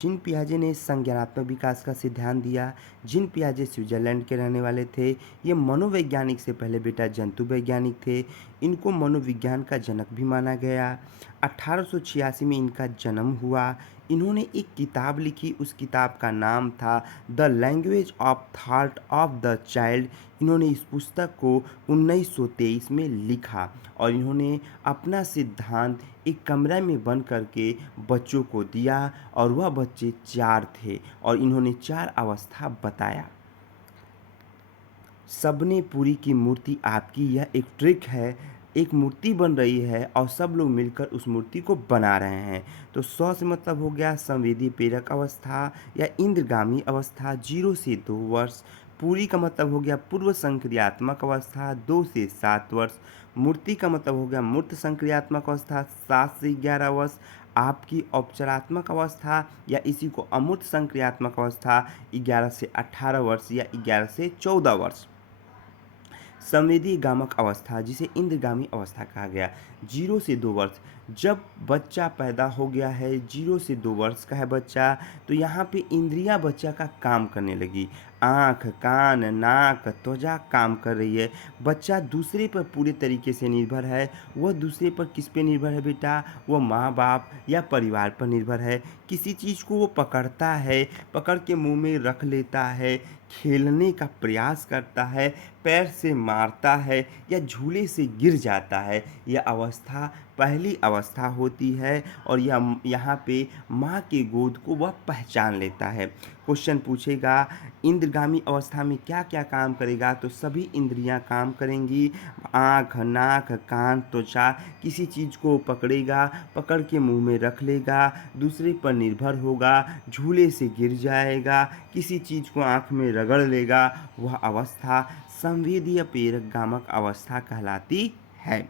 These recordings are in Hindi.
जीन पियाजे ने संज्ञानात्मक विकास का सिद्धांत दिया। जीन पियाजे स्विट्जरलैंड के रहने वाले थे। ये मनोवैज्ञानिक से पहले बेटा जंतु वैज्ञानिक थे। इनको मनोविज्ञान का जनक भी माना गया। 1886 में इनका जन्म हुआ। इन्होंने एक किताब लिखी, उस किताब का नाम था the language of thought of the child. इन्होंने इस पुस्तक को 1923 में लिखा और इन्होंने अपना सिद्धांत एक कमरे में बंद करके बच्चों को दिया और वह बच्चे 4 थे और इन्होंने 4 अवस्था बताया। सबने पूरी की मूर्ति आपकी, यह एक ट्रिक है। एक मूर्ति बन रही है और सब लोग मिलकर उस मूर्ति को बना रहे हैं। तो 100 से मतलब हो गया संवेदी प्रेरक अवस्था या इंद्रगामी अवस्था 0 से 2 वर्ष। पूरी का मतलब हो गया पूर्व संक्रियात्मक अवस्था 2 से 7 वर्ष। मूर्ति का मतलब हो गया मूर्त संक्रियात्मक अवस्था 7 से 11 वर्ष। आपकी औपचारात्मक अवस्था या इसी को अमूर्त संक्रियात्मक अवस्था 11 से 18 वर्ष या 11 से 14 वर्ष। संवेदी गामक अवस्था जिसे इंद्रगामी अवस्था कहा गया 0 से 2 वर्ष। जब बच्चा पैदा हो गया है, 0 से 2 वर्ष का है बच्चा, तो यहाँ पे इंद्रियां बच्चा का काम करने लगी। आँख, कान, नाक, त्वचा काम कर रही है। बच्चा दूसरे पर पूरे तरीके से निर्भर है। वह दूसरे पर किस पे निर्भर है बेटा? वह माँ बाप या परिवार पर निर्भर है। किसी चीज़ को वो पकड़ता है, पकड़ के मुंह में रख लेता है, खेलने का प्रयास करता है, पैर से मारता है या झूले से गिर जाता है। यह अवस्था पहली अवस्था होती है और यहाँ पे माँ के गोद को वह पहचान लेता है। क्वेश्चन पूछेगा इंद्रगामी अवस्था में क्या क्या काम करेगा, तो सभी इंद्रियां काम करेंगी। आँख, नाक, कान, त्वचा, किसी चीज़ को पकड़ेगा, पकड़ के मुंह में रख लेगा, दूसरे पर निर्भर होगा, झूले से गिर जाएगा, किसी चीज़ को आँख में रगड़ लेगा। वह अवस्था संवेदीय प्रेरक गामक अवस्था कहलाती है।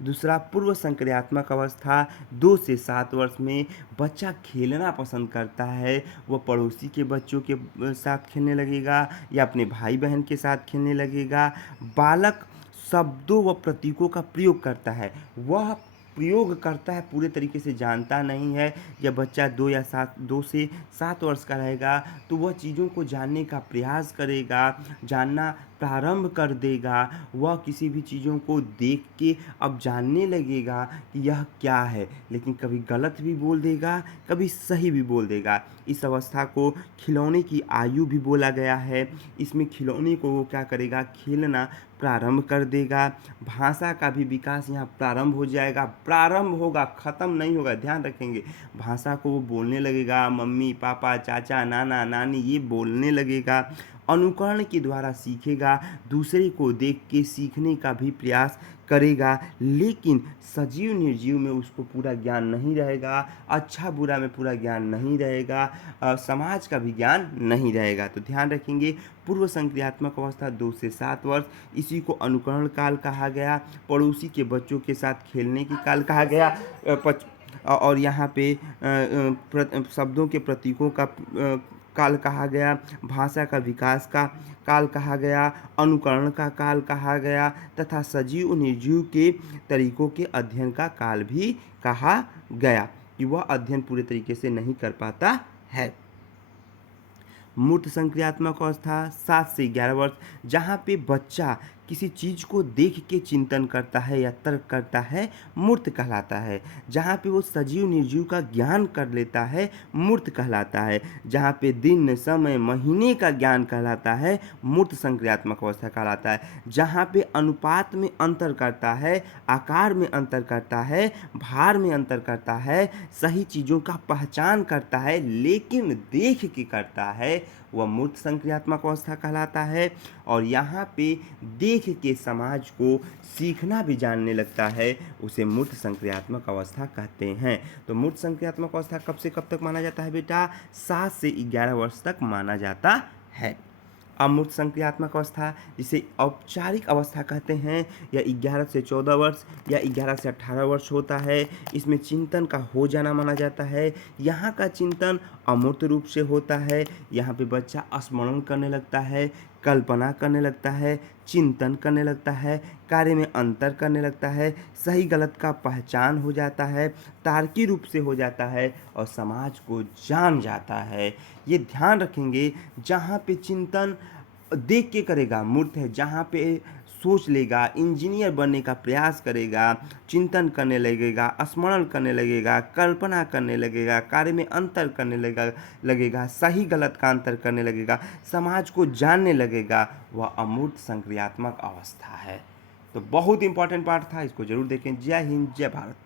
दूसरा पूर्व संक्रियात्मक अवस्था 2 से 7 वर्ष में बच्चा खेलना पसंद करता है। वह पड़ोसी के बच्चों के साथ खेलने लगेगा या अपने भाई बहन के साथ खेलने लगेगा। बालक शब्दों व प्रतीकों का प्रयोग करता है। वह प्रयोग करता है, पूरे तरीके से जानता नहीं है। जब बच्चा 2 से 7 वर्ष का रहेगा तो वह चीज़ों को जानने का प्रयास करेगा, जानना प्रारंभ कर देगा। वह किसी भी चीज़ों को देख के अब जानने लगेगा कि यह क्या है, लेकिन कभी गलत भी बोल देगा, कभी सही भी बोल देगा। इस अवस्था को खिलौने की आयु भी बोला गया है। इसमें खिलौने को वो क्या करेगा, खेलना प्रारंभ कर देगा। भाषा का भी विकास यहाँ प्रारंभ हो जाएगा। प्रारंभ होगा, ख़त्म नहीं होगा, ध्यान रखेंगे। भाषा को वो बोलने लगेगा, मम्मी पापा चाचा नाना नानी ये बोलने लगेगा। अनुकरण के द्वारा सीखेगा, दूसरे को देख के सीखने का भी प्रयास करेगा, लेकिन सजीव निर्जीव में उसको पूरा ज्ञान नहीं रहेगा, अच्छा बुरा में पूरा ज्ञान नहीं रहेगा, समाज का भी ज्ञान नहीं रहेगा। तो ध्यान रखेंगे पूर्व संक्रियात्मक अवस्था 2 से 7 वर्ष, इसी को अनुकरण काल कहा गया। पड़ोसी के बच्चों के साथ खेलने की काल कहा गया। और यहाँ पे शब्दों के प्रतीकों का काल कहा गया। भाषा का विकास का काल कहा गया। अनुकरण का काल कहा गया तथा सजीव निर्जीव के तरीकों के अध्ययन का काल भी कहा गया कि वह अध्ययन पूरे तरीके से नहीं कर पाता है। मूर्त संक्रियात्मक अवस्था 7 से 11 वर्ष, जहाँ पे बच्चा किसी चीज़ को देख के चिंतन करता है या तर्क करता है, मूर्त कहलाता है। जहाँ पे वो सजीव निर्जीव का ज्ञान कर लेता है, मूर्त कहलाता है। जहाँ पे दिन समय महीने का ज्ञान कहलाता है, मूर्त संक्रियात्मक अवस्था कहलाता है। जहाँ पे अनुपात में अंतर करता है, आकार में अंतर करता है, भार में अंतर करता है, सही चीज़ों का पहचान करता है लेकिन देख के करता है, वह मूर्त संक्रियात्मक अवस्था कहलाता है। और यहाँ पे देख के समाज को सीखना भी जानने लगता है, उसे मूर्त संक्रियात्मक अवस्था कहते हैं। तो मूर्त संक्रियात्मक अवस्था कब से कब तक माना जाता है बेटा? 7 से 11 वर्ष तक माना जाता है। अमूर्त संक्रियात्मक अवस्था जिसे औपचारिक अवस्था कहते हैं, यह 11 से 14 वर्ष या 11 से 18 वर्ष होता है। इसमें चिंतन का हो जाना माना जाता है। यहाँ का चिंतन अमूर्त रूप से होता है। यहाँ पे बच्चा स्मरण करने लगता है, कल्पना करने लगता है, चिंतन करने लगता है, कार्य में अंतर करने लगता है, सही गलत का पहचान हो जाता है, तार्किक रूप से हो जाता है और समाज को जान जाता है। ये ध्यान रखेंगे, जहाँ पे चिंतन देख के करेगा मूर्त है, जहाँ पे सोच लेगा, इंजीनियर बनने का प्रयास करेगा, चिंतन करने लगेगा, स्मरण करने लगेगा, कल्पना करने लगेगा, कार्य में अंतर करने लगेगा, सही गलत का अंतर करने लगेगा, समाज को जानने लगेगा, वह अमूर्त संक्रियात्मक अवस्था है। तो बहुत इंपॉर्टेंट पार्ट था, इसको जरूर देखें। जय हिंद, जय भारत।